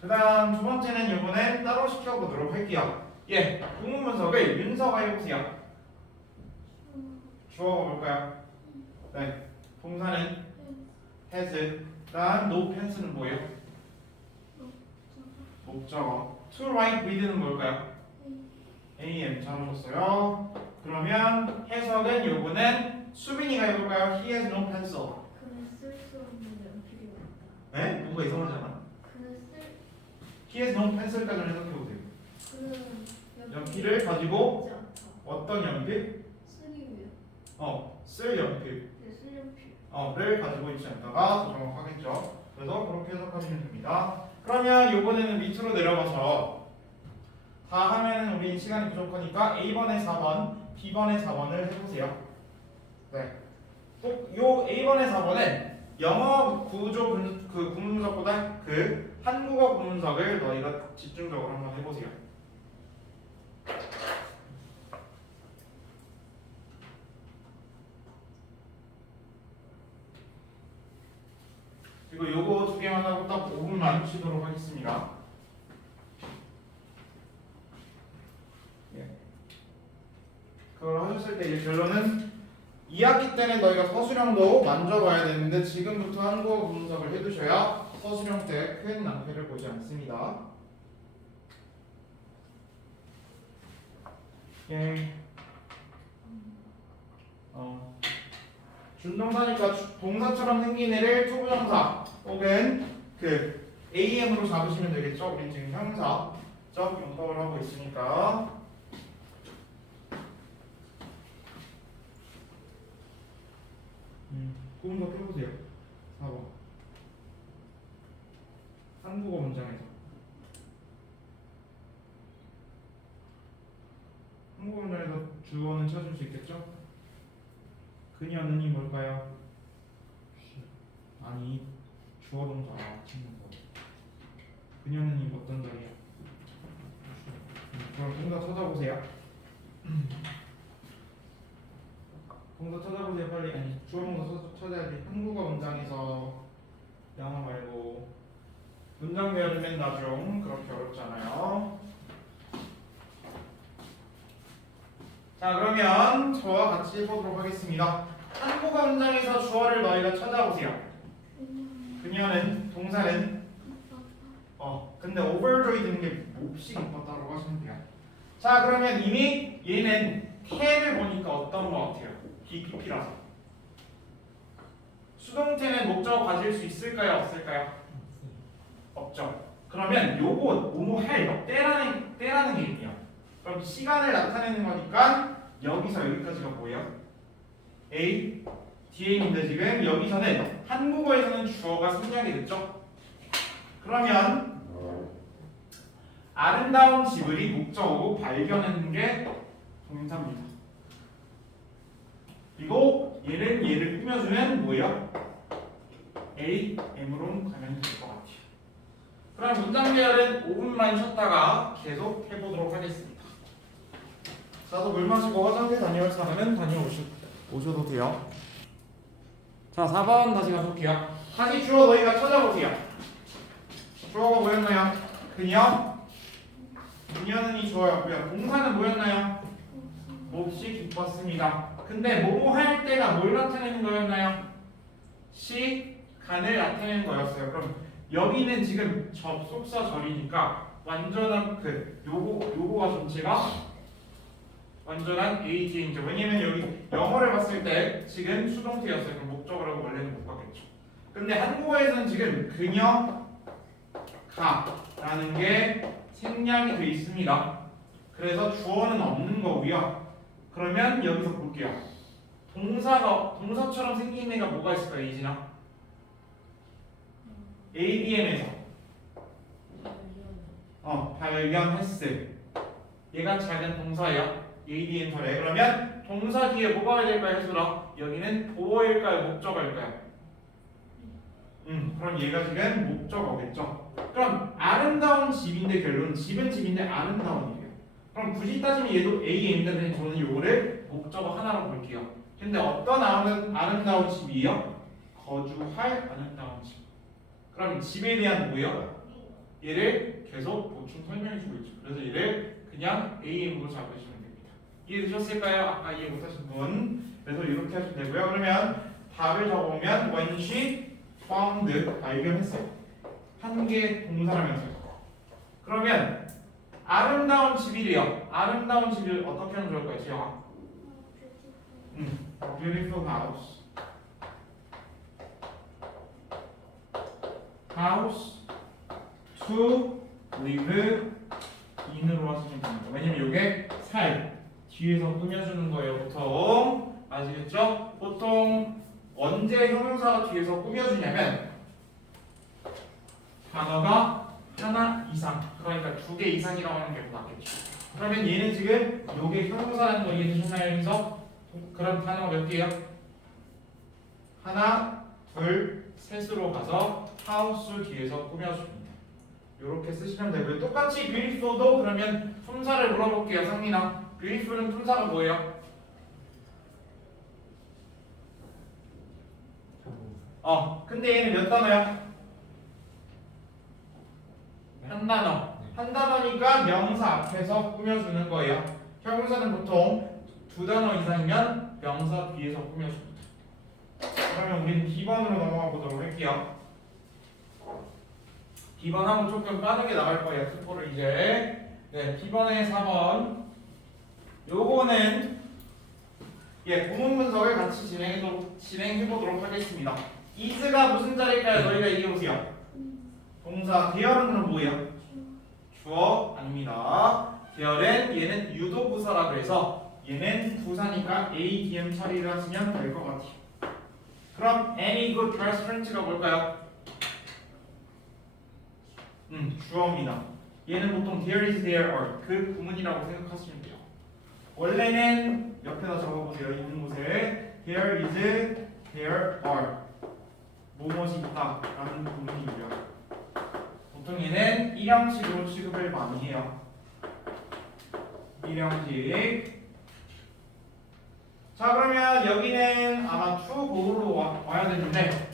그 다음 두 번째는 이번엔 따로 시켜보도록 할게요. 예, 구문 분석을 윤서가 해보세요. 주어가 뭘까요? 네, 동사는 has. 다음 no pence는 뭐예요? 목적어. to write with는 뭘까요? am. 잘 오셨어요. 그러면 해석은 요거는 수빈이가 해볼까요? He has no pencil. 그는 쓸 수 없는 연필이 없다. 네? 뭔가 이상하잖아. 그는 He has no pencil까지는 해석해보세요. 그는 연필을 가지고 있지 않다. 어떤 연필? 쓰기 위해 쓸 연필. 쓸 연필. 를 가지고 있지 않다가 더 정확하겠죠. 그래서 그렇게 해석하시면 됩니다. 그러면 이번에는 밑으로 내려가서 다 하면은 우리 시간이 부족하니까 A번에 4번, B번에 4번을 해보세요. 네. 요 A번에 4번은 영어 구조 구문 분석보다 한국어 구문 분석을 너희가 집중적으로 한번 해보세요. 그리고 요거 두 개만 하고 딱 5분만 쉬도록 하겠습니다. 예. 그걸 하셨을 때 이제 결론은 2학기 때는 너희가 서술형도 만져봐야 되는데 지금부터 한국어 분석을 해두셔야 서술형 때 큰 낭패를 보지 않습니다. 예. 준동사니까 동사처럼 생긴 애를 투부정사 혹은 AM으로 잡으시면 되겠죠? 우린 지금 형사적 용법을 하고 있으니까. 구문석 해보세요. 4번. 한국어 문장에서. 한국어 문장에서 주어는 찾을 수 있겠죠? 그녀는이 뭘까요? 아니 주어 동사 찾는 거. 그녀는이 어떤 자리야? 그럼 동사 찾아보세요. 동사 찾아보세요 빨리. 아니 주어 동사 찾아야지. 한국어 문장에서 영어 말고 문장 배우면 나중 그렇게 어렵잖아요. 자 그러면 저와 같이 해보도록 하겠습니다. 한국어 문장에서 주어를 너희가 찾아보세요. 그녀는 동사는 근데 overjoyed인 게 몹시 기뻤다고 하시면 돼요. 자 그러면 이미 얘는 can을 보니까 어떤 거 같아요? BPP라서 수동태는 목적어 가질 수 있을까요? 없을까요? 없죠. 그러면 요거 뭐뭐 할 때라는 게 있네요. 그럼 시간을 나타내는 거니까 여기서 여기까지가 뭐예요? A, 뒤에 있는데 지금 여기서는 한국어에서는 주어가 생략이 됐죠? 그러면 아름다운 지브리 목적어고 발견하는 게 동사입니다. 그리고 얘를 꾸며주면 뭐예요? A, M으로 가면 될 것 같아요. 그럼 문장 배열은 5분만 쉬었다가 계속 해보도록 하겠습니다. 자도 물 마시고 화장실 다녀올 사람은 다녀오셔도 돼요. 자 4번 다시 가볼게요. 다시 주어 너희가 찾아보세요. 주어가 뭐였나요? 그녀는 이 주어였고요. 동사는 뭐였나요? 몹시 기뻤습니다. 근데 뭐뭐 할 때가 뭘 나타내는 거였나요? 시간을 나타내는 거였어요. 그럼 여기는 지금 접속사 절이니까 완전한 요거가 전체가 완전한 AD인죠. 왜냐면 여기 영어를 봤을 때 지금 수동태였어요. 그럼 목적어라고 원래는 못 봤겠죠. 근데 한국어에서는 지금 그녀 가라는 게 생략이 돼 있습니다. 그래서 주어는 없는 거고요. 그러면 여기서 볼게요. 동사처럼 생긴 애가 뭐가 있을까요, 이진아? ADM에서 발견했을. 얘가 작은 동사예요. ADM 털에. 그러면 동사 뒤에 뭐가 와야 될까요, 해수라? 여기는 보어일까요, 목적어일까요? 그럼 얘가 지금 목적어겠죠. 그럼 아름다운 집인데 결론 집은 집인데 아름다운이에요. 그럼 굳이 따지면 얘도 AM인데 저는 요거를 목적어 하나로 볼게요. 근데 어떤 아름다운 집이에요? 거주할 아름다운 집. 그럼 집에 대한 뭐예요? 얘를 계속 보충 설명해주고 있죠. 그래서 얘를 그냥 AM으로 잡으시면 됩니다. 이해되셨을까요? 아까 이해 못하신 분. 그래서 이렇게 하시면 되고요. 그러면 답을 적어보면 when she found 발견했어요. 한 개 동사라면서요. 그러면 아름다운 집이래요. 아름다운 집을 어떻게 하면 좋을까요, 지영아? Beautiful house. House to live in으로 하시면 됩니다. 왜냐면 이게 살 뒤에서 꾸며주는 거예요. 보통 아시겠죠? 보통 언제 형용사가 뒤에서 꾸며주냐면 단어가 하나 이상, 그러니까 두 개 이상이라고 하는 게 더 낫겠죠. 그러면 얘는 지금 요게 형용사라는 거 이해되셨나요? 여기서 그럼 단어가 몇 개예요? 하나, 둘, 셋으로 가서 하우스 뒤에서 꾸며줍니다. 이렇게 쓰시면 되고요. 똑같이 beautiful도 그러면 품사를 물어볼게요. 상민아, beautiful은 품사가 뭐예요? 근데 얘는 몇 단어야? 한 단어. 한 단어니까 명사 앞에서 꾸며주는 거예요. 형용사는 보통 두 단어 이상이면 명사 뒤에서 꾸며줍니다. 그러면 우리는 B번으로 넘어가 보도록 할게요. B번 하면 조금 빠르게 나갈 거예요. 스포를 이제. 네, B번의 4번. 요거는 구문 분석을 같이 진행해 보도록 하겠습니다. is가 무슨 자리일까요? 너희가 얘기해 보세요. 동사 계열은 그럼 뭐예요? 주어 아닙니다. 계열은 얘는 유도부사라고 해서 얘는 부사니까 ADM 처리를 하시면 될 것 같아요. 그럼 any good restaurant가 뭘까요? 주어입니다. 얘는 보통 there is, there are 그 구문이라고 생각하시면 돼요. 원래는 옆에다 적어보세요. 있는 곳에 there is, there are 무엇이 있다 라는 구문이고요. 보통 얘는 일형식으로 취급을 많이 해요. 일형식. 자, 그러면 여기는 아마 true go로 와야 되는데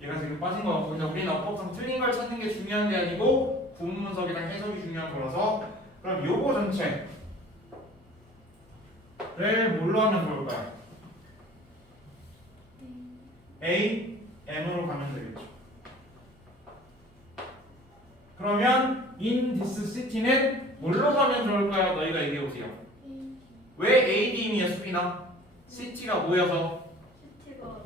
얘가 지금 빠진 거 같고, 근데 우리는 어법상 틀린 걸 찾는 게 중요한 게 아니고 구문 분석이랑 해석이 중요한 거라서, 그럼 요거 전체를 뭘로 하면 좋을까요? A, M으로 가면 되겠죠. 그러면 in this city는 뭘로 가면 좋을까요? 너희가 얘기해 보세요. 왜 ADM이야, 수빈아? city가 모여서 시티가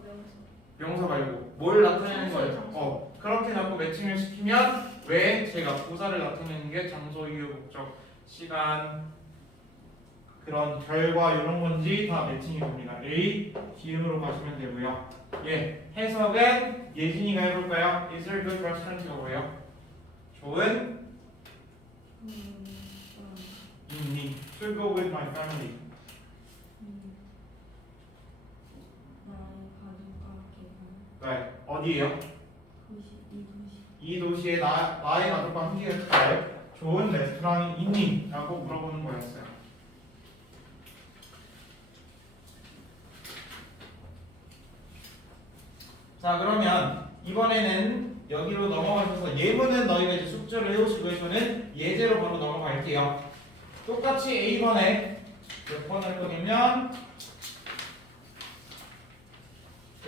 명사 말고 뭘 나타내는 거예요? 그렇게 자꾸 매칭을 시키면 왜 제가 부사를 나타내는 게 장소, 이유, 목적, 시간, 그런 결과 이런 건지 다 매칭이 됩니다. A, DM으로 가시면 되고요. 해석은 예진이가 해볼까요? Is there good restaurant가 뭐예요? 좋은 to go with my family. 네, 어디예요? 이 도시에 나의 가족과 함께 갈 좋은 레스토랑이 있니? 라고 물어보는 거였어요. 자, 그러면 이번에는 여기로 넘어가셔서 예문은 너희가 이제 숙제를 해오시고 저는 예제로 바로 넘어갈게요. 똑같이 A번에 몇 번 할 거냐면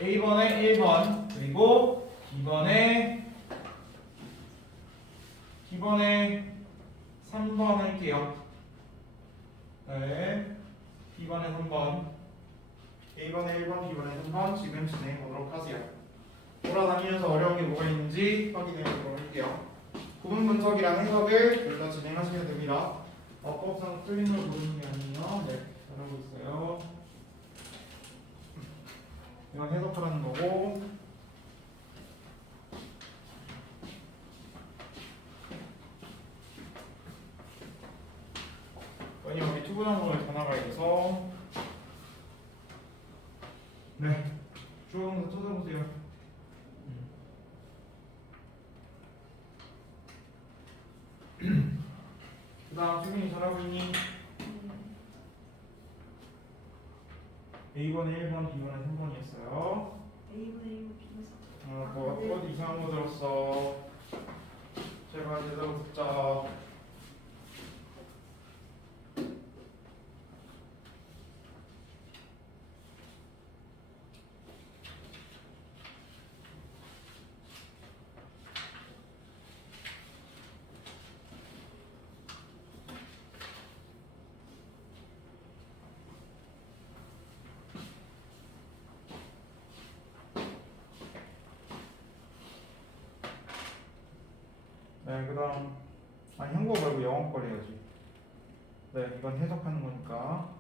A번에 1번 그리고 B번에 3번 할게요. 네. B번에 3번. A번에 1번, B번에 3번 지금 진행해 보도록 하세요. 돌아다니면서 어려운 게 뭐가 있는지 확인해 보도록 할게요. 구분 분석이랑 해석을 둘 다 진행하시면 됩니다. 어법상 틀린 걸 모르는 게 아니에요. 네, 잘하고 있어요. 이건 해석하라는 거고. 왜냐면 여기 투부정문을 더 나가야 돼서. 네, 주어동사 찾아보세요. 그 다음 수빈이 잘하고 있니? A번에 1번, B번에 3번이었어요. A분의 1분 비교사. 뭐 이상한 거 들었어. 제발 제대로 듣자. 네, 그 다음 아니 한국어 말고 영어 걸 해야지. 네, 이건 해석하는 거니까.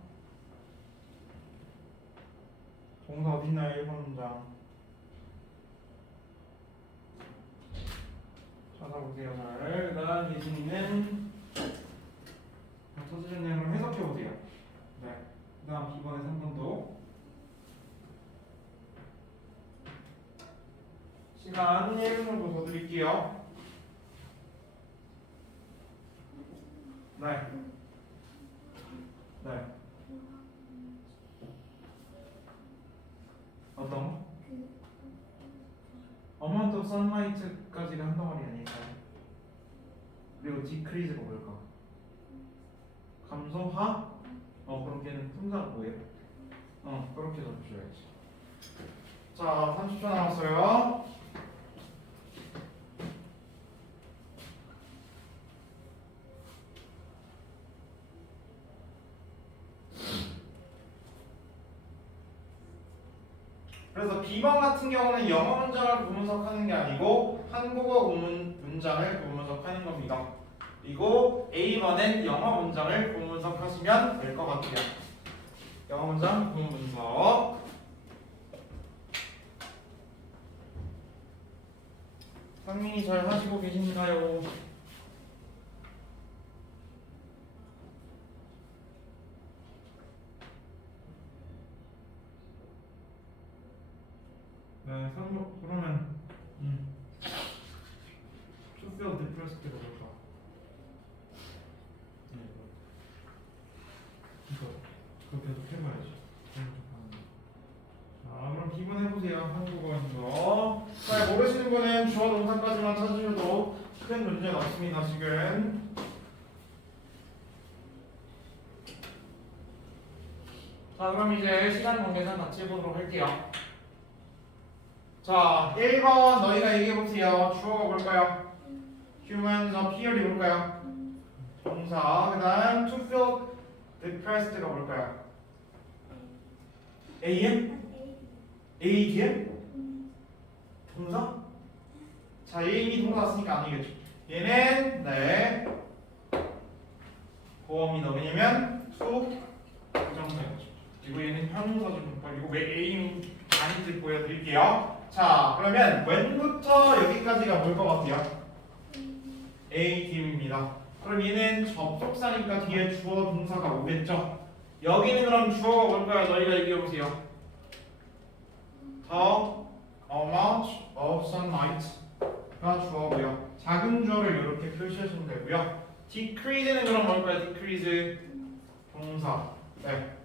동사 어딨나요? 1번 문장 찾아보세요. 잘. 그 다음 예진이는 터지는 내용을 해석해보세요. 네, 그 다음 B번에 3번도 시간 1분 정도 더 드릴게요. 네. 네. 어떤 거? amount of sunlight까지가 한 덩어리 아닐까요? 그리고 decrease가 뭘까? 감소하? 그럼 걔는 품사가 뭐예요? 그렇게 적으셔야지. 자, 30초 남았어요. 그래서 B번 같은 경우는 영어 문장을 구분석하는 게 아니고 한국어 문장을 구분석하는 겁니다. 그리고 A번엔 영어 문장을 구분석하시면 될 것 같아요. 영어 문장 구분 분석. 상민이 잘 하시고 계신가요? 네, 그러면 투표 디프레스 때가 뭘까? 그거 계속 해봐야지. 자, 그럼 기본 해보세요. 한국어인 거. 잘 모르시는 분은 주어 동사까지만 찾으셔도 큰 문제는 없습니다. 지금. 자, 그럼 이제 시간 관계상 같이 해보도록 할게요. 자, 1번 너희가 얘기해보세요. 주어가 뭘까요? humans appear이 뭘까요? 동사. 그 다음 to feel depressed가 뭘까요? am? am? 동사? 자, am이 동사 왔으니까 아니겠죠. 얘는 네 보험이다. 왜냐면 to 부정사였죠. 그리고 얘는 형용사 좀 그리고 왜 am이 아닌지 보여드릴게요. 자, 그러면 when부터 여기까지가 뭘 것 같아요? ATM입니다. 그럼 얘는 접속사니까 뒤에 주어 동사가 오겠죠? 여기는 그럼 주어가 뭘까요? 너희가 얘기해보세요. The amount of sunlight가 주어고요. 작은 주어를 이렇게 표시하시면 되고요. decrease는 그럼 뭘까요? decrease 동사. 네,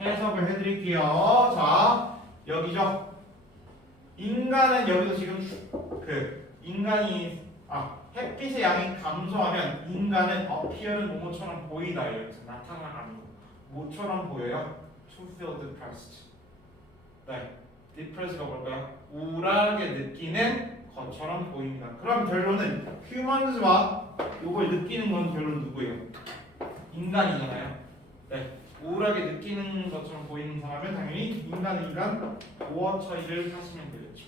해석을 해드릴게요. 자, 여기죠. 인간은 여기서 지금 인간이 햇빛의 양이 감소하면 인간은 appear은 뭐뭐처럼 보이다. 이렇게 나타나는 뭐처럼 보여요? To feel depressed. 네, depressed가 뭘까요? 우울하게 느끼는 것처럼 보입니다. 그럼 결론은 휴먼즈와 이걸 느끼는 건 결론 누구예요? 인간이잖아요. 네, 우울하게 느끼는 것처럼 보이는 사람은 당연히 인간 도어 처리를 하시면 되겠죠.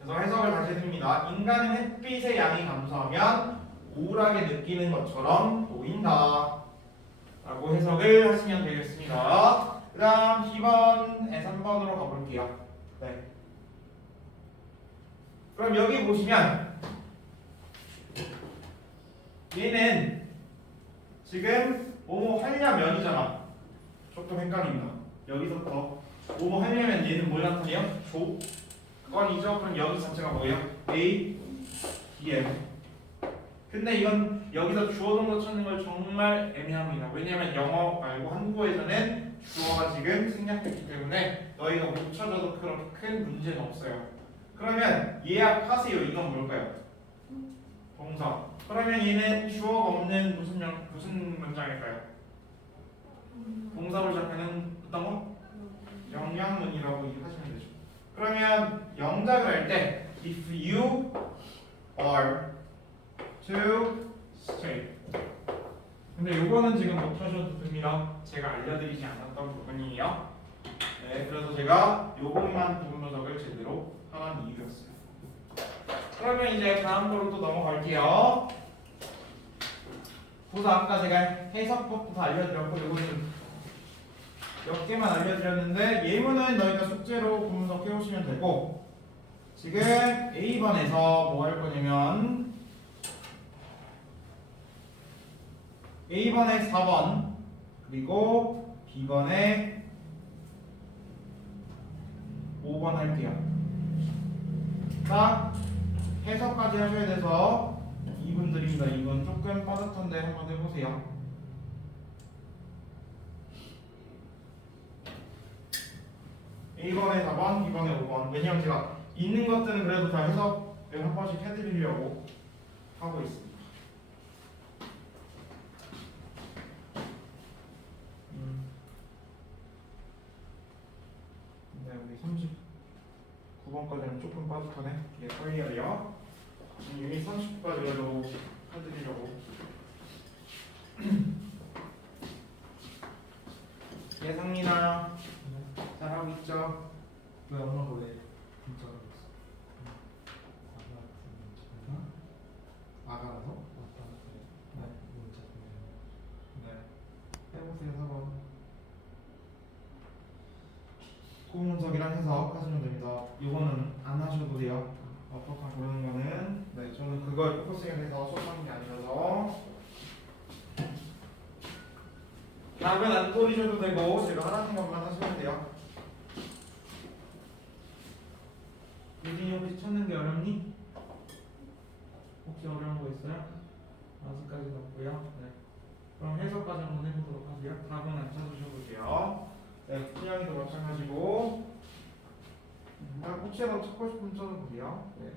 그래서 해석을 다시 해드립니다. 인간은 햇빛의 양이 감소하면 우울하게 느끼는 것처럼 보인다 라고 해석을 하시면 되겠습니다. 그 다음 2번에 3번으로 가볼게요. 네. 그럼 여기 보시면 얘는 지금 뭐뭐 하려면이잖아. 조금 헷갈립니다. 여기서부터 뭐뭐 하려면 얘는 뭘 나타내요? 조건이죠. 그럼 여기 자체가 뭐예요? A, DM. 근데 이건 여기서 주어 정도 찾는 걸 정말 애매합니다. 왜냐면 영어 말고 한국어에서는 주어가 지금 생략됐기 때문에 너희가 못 찾아도 그렇게 큰 문제는 없어요. 그러면 예약하세요. 이건 뭘까요? 동사. 그러면 얘는 주어가 없는 무슨 문장일까요? 동사로 시작하는 어떤 거? 영양문이라고 하시면 되죠. 그러면 영작을 할 때 if you are to stay. 근데 요거는 지금 못 하셔도 됩니다. 제가 알려드리지 않았던 부분이에요. 네, 그래서 제가 요 부분만 부분 분석을 제대로 하는 이유였어요. 그러면 이제 다음 거로 또 넘어갈게요. 부사 아까 제가 해석법부터 알려드렸고 요거는 몇 개만 알려드렸는데 예문은 너희가 숙제로 분석해 오시면 되고 지금 A번에서 뭐 할 거냐면 A번에 4번 그리고 B번에 5번 할게요. 딱 해석까지 하셔야 돼서 2분 드립니다. 2분 조금 빠듯한데 한번 해보세요. A번에 4번, B번에 5번. 왜냐면 제가 있는 것들은 그래도 다 해석을 한 번씩 해드리려고 하고 있습니다. 네, 우리 39번까지는 조금 빠듯하네. 예, 빨리 해야 돼요. 이미 30까지라도 해드리려고. 예, 상민아. 잘하고 있죠? 왜 엄마가 왜 문자를 했어? 아가라서? 네. 문자 보내요. 네. 해보세요, 4번. 구분석이랑 해석 하시면 됩니다. 이거는 안 하셔도 돼요. 어떻게 고르는 거는 네, 저는 그걸 포커싱해서 수업하는 게 아니라서 답은 안 고르셔도 되고 제가 하라는 것만 하시면 돼요. 유진이 혹시 찾는 게 어렵니? 혹시 어려운 거 있어요? 아직까지는 없고요. 네. 그럼 해석까지 한번 해보도록 하세요. 답은 안 찾으셔도 돼요. 네, 분양이도 마찬가지고 혹시라도 찾고 싶으면 찾아보세요. 네.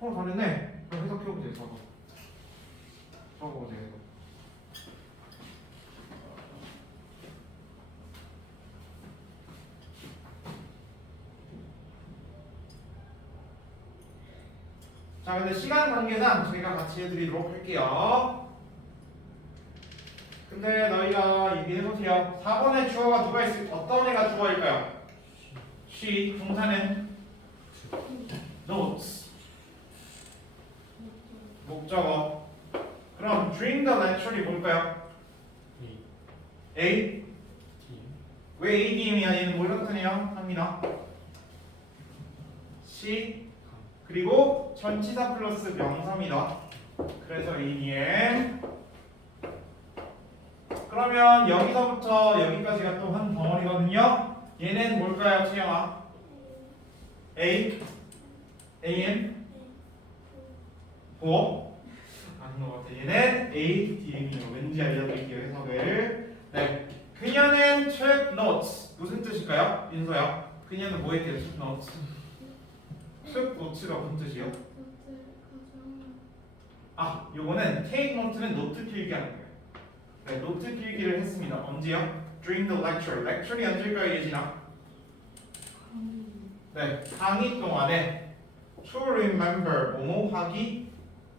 잘했네. 그럼 해석해보세요. 적어보세요. 자, 근데 시간 관계상 제가 같이 해드리도록 할게요. 근데 너희가 얘기해보세요. 4번에 주어가 누가 있을까? 어떤 애가 주어일까요? she, 동사는 notes, 목적어. 그럼 during the lecture이 뭘까요? A? 왜 ADM이야? 얘는 뭘 나타내요? 합니다. C? 그리고 전치사 플러스 명사입니다. 그래서 ADM. 그러면 여기서부터 여기까지가 또 한 덩어리거든요. 얘는 뭘까요, 채영아? A? AM? 뭐? 아닌 것 같아. 얘는 ADM이에요. 왠지 알려드릴게요, 해석을. 네. 그녀는 took notes. 무슨 뜻일까요? 인서야. 그녀는 뭐 했대요, took notes? took notes가 무슨 뜻이요? 아, 요거는 take note는 노트 필기하는 거예요. 네, 노트 필기를 했습니다. 언제요? During the lecture. lecture이 언제일까요, 예진아? 네, 강의 동안에 to remember 뭐뭐 하기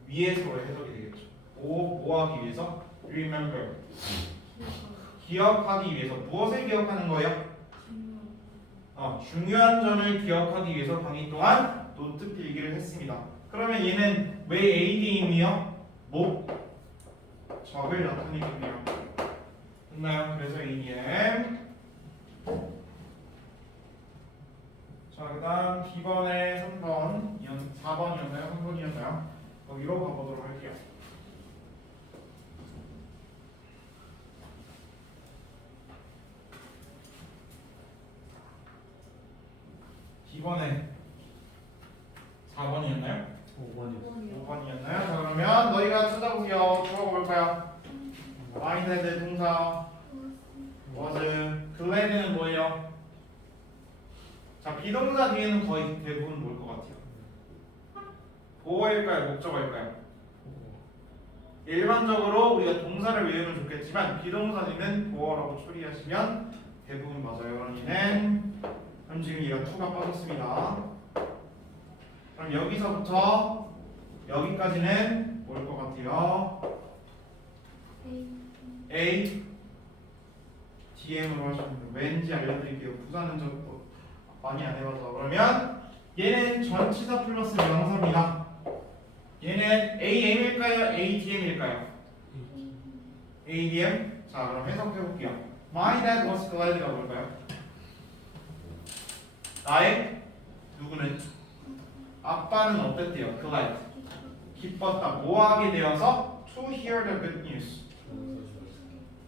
위해서로 해석이 되겠죠. 뭐 하기 위해서? remember 기억하기 위해서. 무엇을 기억하는 거예요? 중요한 점을 기억하기 위해서 강의 동안 노트 필기를 했습니다. 그러면 얘는 왜 ADM이요? 목적을 나타내겠네요. 됐나요? 그래서 ADM. 자, 그 다음 B번에 3번, 4번이었나요? 3번이었나요? 거기로 가보도록 할게요. B번에 4번이었나요? 5번이요. 5번이었나요? 자, 그러면 너희가 찾아보기요. 주어가 뭘까요? minded 동사 was. glad는 뭐예요? 자, 비동사 뒤에는 거의 대부분 뭘 것 같아요? 보어일까요? 목적어일까요? 일반적으로 우리가 동사를 외우면 좋겠지만 비동사 뒤는 보어라고 처리하시면 대부분 맞아요. 그럼 얘는 지금 얘가 2가 빠졌습니다. 그럼 여기서부터 여기까지는 뭘 것 같아요? A, DM으로 하시면 돼요. 왠지 알려드릴게요. 부사는 좀 많이 안 해봐서. 그러면 얘는 전치사 플러스 명사입니다. 얘는 AM일까요? ADM일까요? ADM? 자, 그럼 해석해볼게요. My dad was glad가 뭘까요? 나의 누구는? 아빠는 어땠대요? glad. 기뻤다. 뭐 하게 되어서? to hear the good news.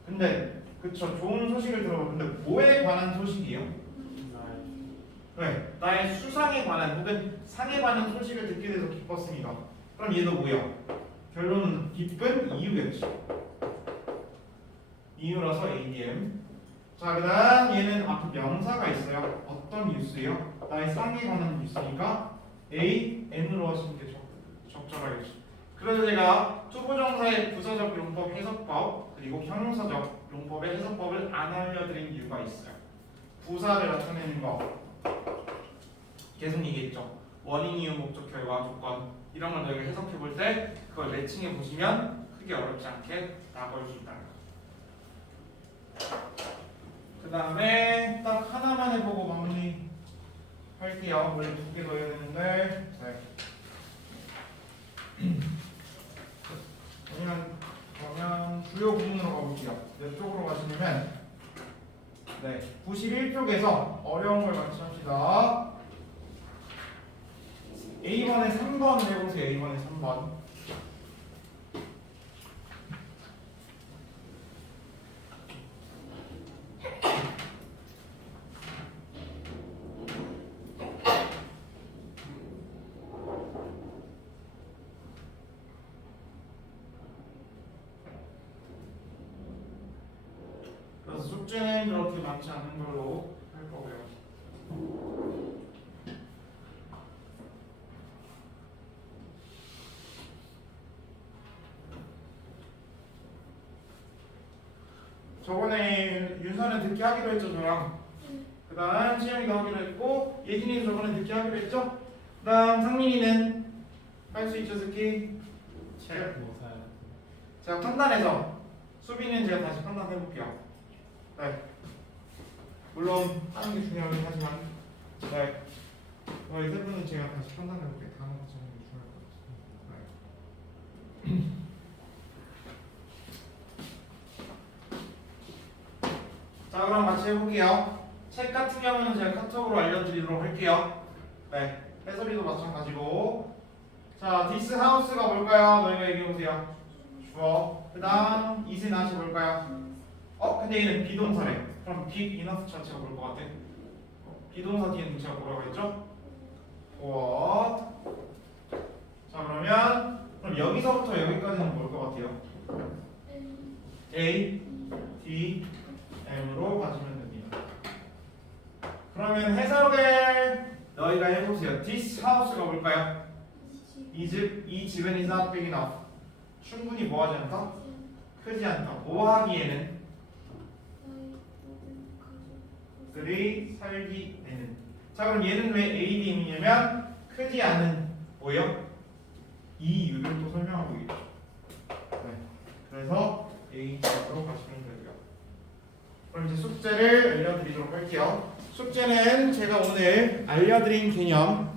근데 그쵸, 좋은 소식을 들어봐. 근데 뭐에 관한 소식이에요? 네, 나의 수상에 관한 혹은 상에 관한 소식을 듣게 돼서 기뻤습니다. 그럼 얘도 뭐야? 결론은 기쁜 이유겠지. 이유라서 ADM. 자, 그 다음 얘는 앞에 명사가 있어요. 어떤 뉴스예요? 나의 상에 관한 뉴스니까 A, N으로 하시는 게 적절하겠죠. 그래서 제가 투부정사의 부사적 용법 해석법 그리고 형용사적 용법의 해석법을 안 알려드린 이유가 있어요. 부사를 나타내는 거 계속 얘기했죠. 원인, 이유, 목적, 결과, 조건 이런 걸 너희가 해석해 볼 때 그걸 매칭해 보시면 크게 어렵지 않게 나올 수 있다는 거. 그 다음에 딱 하나만 해보고 마무리 할게요. 원래 2개 더 해야 되는데 그러면 주요 부분으로 가볼게요. 이쪽으로 가시면 91쪽에서 어려운 걸 같이 합시다. A번에 3번 해보세요. A번에 3번. 그래서 숙제는 그렇게 많지 않은 걸로 할 거고요. 저번에 윤서는 듣기 하기로 했죠, 저랑. 그 다음 시영이가 하기로 했고 예진이도 저번에 듣기 하기로 했죠. 그 다음 상민이는 할 수 있죠, 듣기? 제가 판단해서 수빈이는 제가 다시 판단해 볼게요. 네. 물론 하는 게 중요하긴 하지만 네. 이 세 분은 제가 다시 판단해 볼게요. 단어 고치는 게 중요할 것 같아요. 자, 그럼 같이 해볼게요. 책 같은 경우는 제가 카톡으로 알려드리도록 할게요. 네. 해설이도 마찬가지고. 자, this house가 뭘까요? 너희가 얘기해보세요. 주어. 그 다음 is not이 뭘까요? 근데 얘는 비동사래. 그럼 big enough 자체가 뭘 것 같아? 비동사 뒤에 동사가 뭐라고 했죠? what. 자, 그럼 여기서부터 여기까지는 뭘 것 같아요? A, D, M으로 가시면 됩니다. 그러면 해석을 너희가 해보세요. This house가 뭘까요? 이 집은 is not big enough. 충분히 뭐하지 않다? 크지 않다. 뭐하기에는? 들이 살기 내는. 자 그럼 얘는 왜 ADM이냐면 크지 않은 뭐예요? 이 이유를 또 설명하고 있죠. 네. 그래서 AD로 가시면 되고요. 그럼 이제 숙제를 알려드리도록 할게요. 숙제는 제가 오늘 알려드린 개념